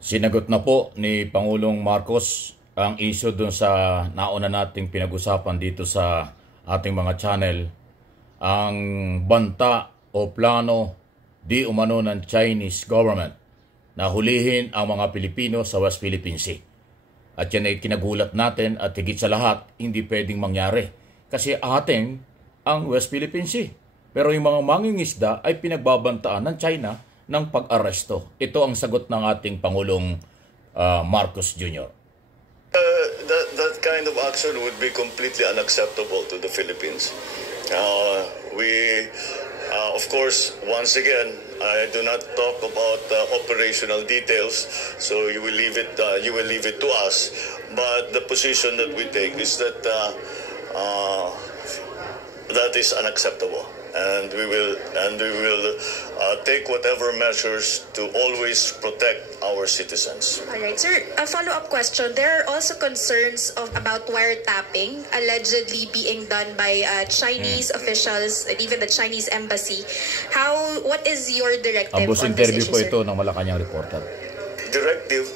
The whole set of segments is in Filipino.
Sinagot na po ni Pangulong Marcos ang issue dun sa nauna nating pinag-usapan dito sa ating mga channel, ang banta o plano di umano ng Chinese government na hulihin ang mga Pilipino sa West Philippine Sea. At yan ay kinagulat natin at higit sa lahat, hindi pwedeng mangyari kasi ating ang West Philippine Sea. Pero yung mga mangingisda ay pinagbabantaan ng China ng pag-aresto. Ito ang sagot ng ating Pangulong Marcos Jr. That kind of action would be completely unacceptable to the Philippines. Of course, once again, I do not talk about operational details, so you will leave it to us. But the position that we take is that that is unacceptable, and we will take whatever measures to always protect our citizens. All right, sir. A follow-up question. There are also concerns about wiretapping allegedly being done by Chinese officials and even the Chinese embassy. What is your directive on this interview issue, po sir? ito ng Malacanang reporter. Directive.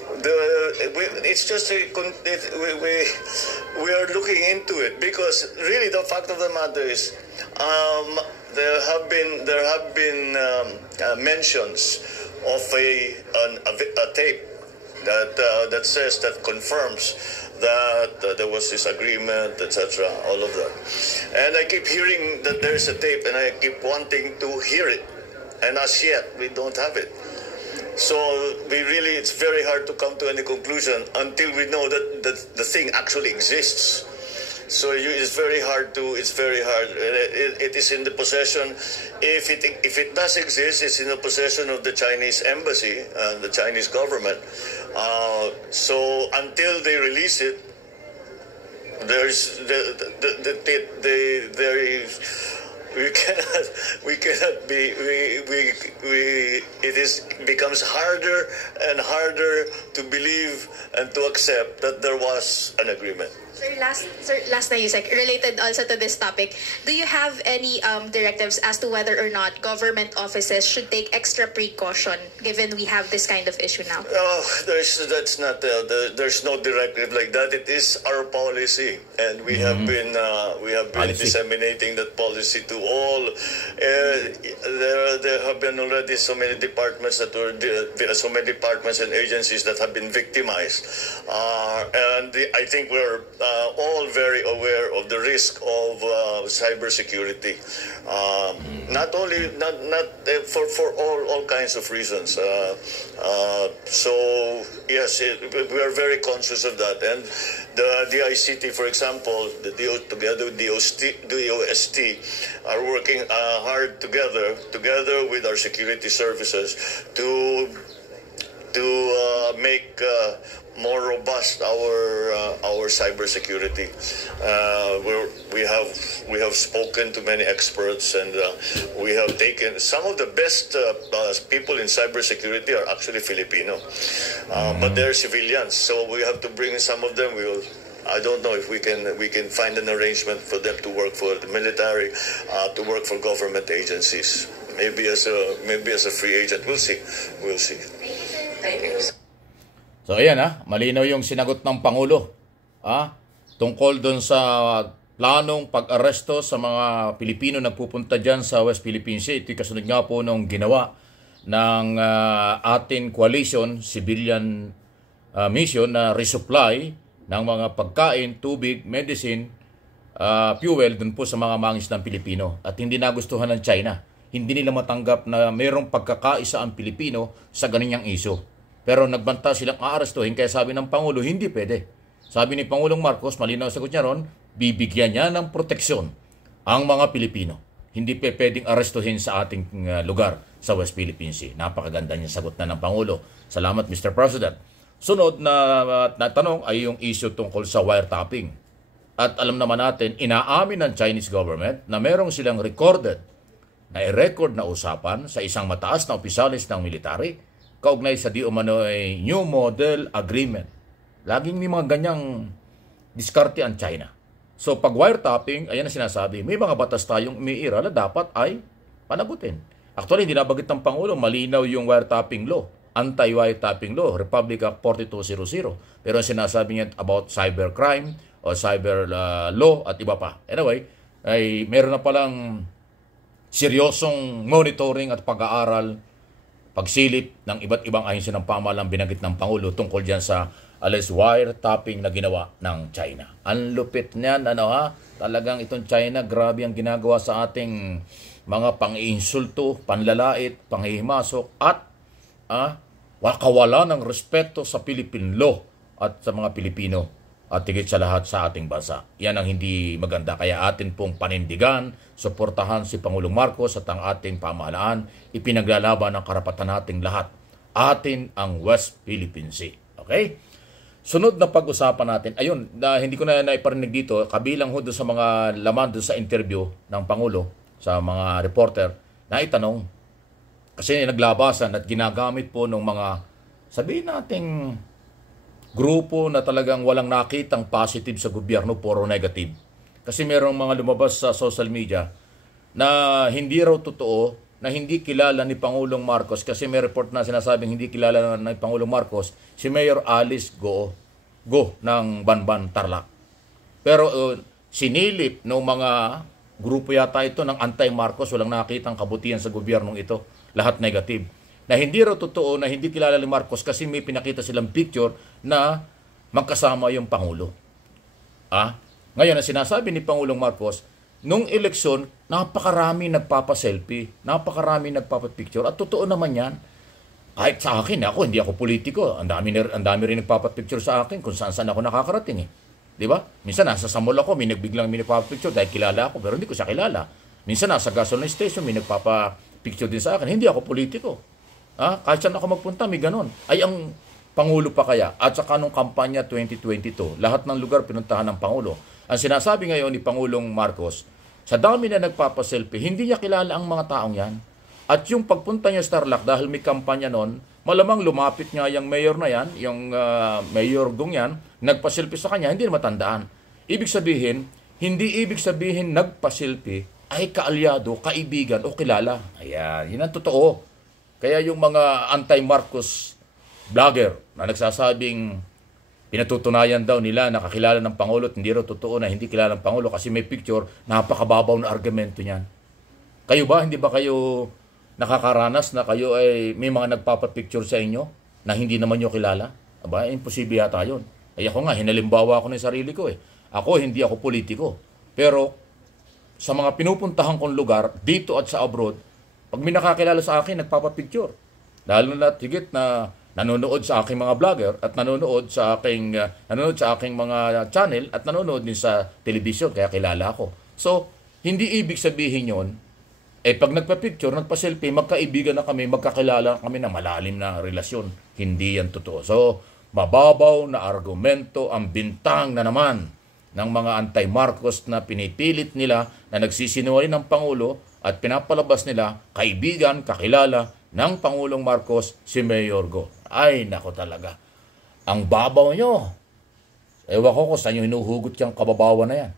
It's just we are looking into it because really the fact of the matter is there have been mentions of a tape that says, that confirms that there was this agreement, etc. All of that, and I keep hearing that there's a tape, and I keep wanting to hear it, and as yet we don't have it. So it's very hard to come to any conclusion until we know that the thing actually exists. So it's very hard. It is in the possession. If it does exist, it's in the possession of the Chinese embassy and the Chinese government. So until they release it, becomes harder and harder to believe and to accept that there was an agreement. Last na Yusek, related also to this topic, do you have any directives as to whether or not government offices should take extra precaution given we have this kind of issue now? There's no directive like that. It is our policy, and we have been disseminating that policy to all. There have been already so many departments and agencies that have been victimized, and I think we're all very aware of the risk of cybersecurity. Not for all kinds of reasons. So yes, we are very conscious of that, and the DICT, for example, together with DOST, are working hard together with our security services to make more robust our cybersecurity. We have spoken to many experts, and we have taken some of the best people in cybersecurity are actually Filipino, but they're civilians. So we have to bring some of them. I don't know if we can find an arrangement for them to work for the military, to work for government agencies. Maybe as a free agent. We'll see. Thank you. So ayan malinaw yung sinagot ng Pangulo tungkol doon sa planong pag-aresto sa mga Pilipino na pupunta dyan sa West Philippine Sea. Ito'y kasunod nga po nung ginawa ng ating coalition civilian mission na resupply ng mga pagkain, tubig, medicine, fuel doon po sa mga mangisdang Pilipino. At hindi nagustuhan ng China. Hindi nila matanggap na mayroong pagkakaisa ang Pilipino sa ganiyang issue. Pero nagbanta silang aarestuhin, kaya sabi ng Pangulo, hindi pwede. Sabi ni Pangulong Marcos, malinaw sagot niya ron, bibigyan niya ng proteksyon ang mga Pilipino. Hindi pwedeng arestuhin sa ating lugar sa West Philippine Sea. Napakaganda niya sagot na ng Pangulo. Salamat, Mr. President. Sunod na tanong ay yung issue tungkol sa wiretapping. At alam naman natin, inaamin ng Chinese government na merong silang recorded na i-record na usapan sa isang mataas na opisyalis ng military kaugnay sa di umano ay New Model Agreement. Laging may mga ganyang diskarte ang China. So pag wiretapping, ayan na sinasabi, may mga batas tayong umiiral na dapat ay panagutin. Actually, hindi nabanggit ng Pangulo, malinaw yung wiretapping law. Anti-Wiretapping Law, Republic Act 4200. Pero ang sinasabi niya about cybercrime o cyber law at iba pa. Anyway, ay meron na palang seryosong monitoring at pag-aaral, pagsilip ng iba't ibang ahensya ng pamahalaan binanggit ng Pangulo tungkol dyan sa alleged wiretapping na ginawa ng China. Ang lupit niyan, talagang itong China, grabe ang ginagawa sa ating mga pang-iinsulto, panlalait, panghihimasok at wakawala ng respeto sa Philippine law at sa mga Pilipino at higit sa lahat sa ating bansa. Yan ang hindi maganda. Kaya atin pong panindigan, suportahan si Pangulong Marcos at ang ating pamahalaan, ipinaglalaban ang karapatan nating lahat. Atin ang West Philippine Sea. Okay? Sunod na pag-usapan natin, ayun, hindi ko na naiparinig dito, kabilang ho doon sa mga laman doon sa interview ng Pangulo, sa mga reporter, na itanong, kasi naglabasan at ginagamit po ng mga, sabihin nating grupo na talagang walang nakitang positive sa gobyerno, puro negative. Kasi merong mga lumabas sa social media na hindi raw totoo, na hindi kilala ni Pangulong Marcos, kasi may report na sinasabing hindi kilala ni Pangulong Marcos, si Mayor Alice Go ng Banban, Tarlac. Pero sinilip ng mga grupo yata ito ng anti-Marcos, walang nakitang kabutihan sa gobyernong ito. Lahat negative. Na hindi raw totoo, na hindi kilala ni Marcos kasi may pinakita silang picture na magkasama yung Pangulo. Ngayon, ang sinasabi ni Pangulong Marcos, nung eleksyon, napakarami nagpapaselfie, napakarami nagpapapicture, at totoo naman yan. Kahit sa akin, hindi ako politiko. Ang dami rin nagpapapicture sa akin kung saan ako nakakarating. Di ba? Minsan nasa Samol ako, may nagpapapicture dahil kilala ako, pero hindi ko siya kilala. Minsan nasa gasoline station, may nagpapapicture din sa akin. Hindi ako politiko. Kahit saan ako magpunta, may ganon. Ay, ang Pangulo pa kaya? At saka nung kampanya 2022, lahat ng lugar pinuntahan ng Pangulo. Ang sinasabi ngayon ni Pangulong Marcos, sa dami na nagpapaselfie, hindi niya kilala ang mga taong yan. At yung pagpunta niya sa Tarlac, dahil may kampanya noon, malamang lumapit nga yung mayor na yan, yung Mayor Gong yan, nagpaselfie sa kanya, hindi na matandaan. Ibig sabihin, hindi ibig sabihin nagpaselfie ay kaalyado, kaibigan o kilala. Ayan, yun ang totoo. Kaya yung mga anti-Marcos vlogger na nagsasabing pinatutunayan daw nila na kakilala ng Pangulo at hindi raw totoo na hindi kilala ng Pangulo kasi may picture, napakababaw na argumento niyan. Kayo ba, hindi ba kayo nakakaranas na kayo ay may mga nagpapapicture sa inyo na hindi naman nyo kilala? Aba, imposible yata yun. Ay ako nga, hinalimbawa ko ng sarili ko eh. Ako, hindi ako politiko. Pero sa mga pinupuntahan kong lugar, dito at sa abroad, pag may nakakilala sa akin, nagpapapicture. Lalo na higit na nanonood sa aking mga vlogger at nanonood sa aking mga channel at nanonood din sa television, kaya kilala ako. So, hindi ibig sabihin yon pag nagpa-picture, nagpa-selfie, magkaibigan na kami, magkakilala kami na malalim na relasyon. Hindi yan totoo. So, mababaw na argumento ang bintang na naman ng mga anti-Marcos na pinipilit nila na nagsisinungaling ng Pangulo at pinapalabas nila kaibigan, kakilala ng Pangulong Marcos si Mayor Go. Ay, nako talaga. Ang babaw nyo. Ewan ko kung saan yung hinuhugot yung kababawan na yan.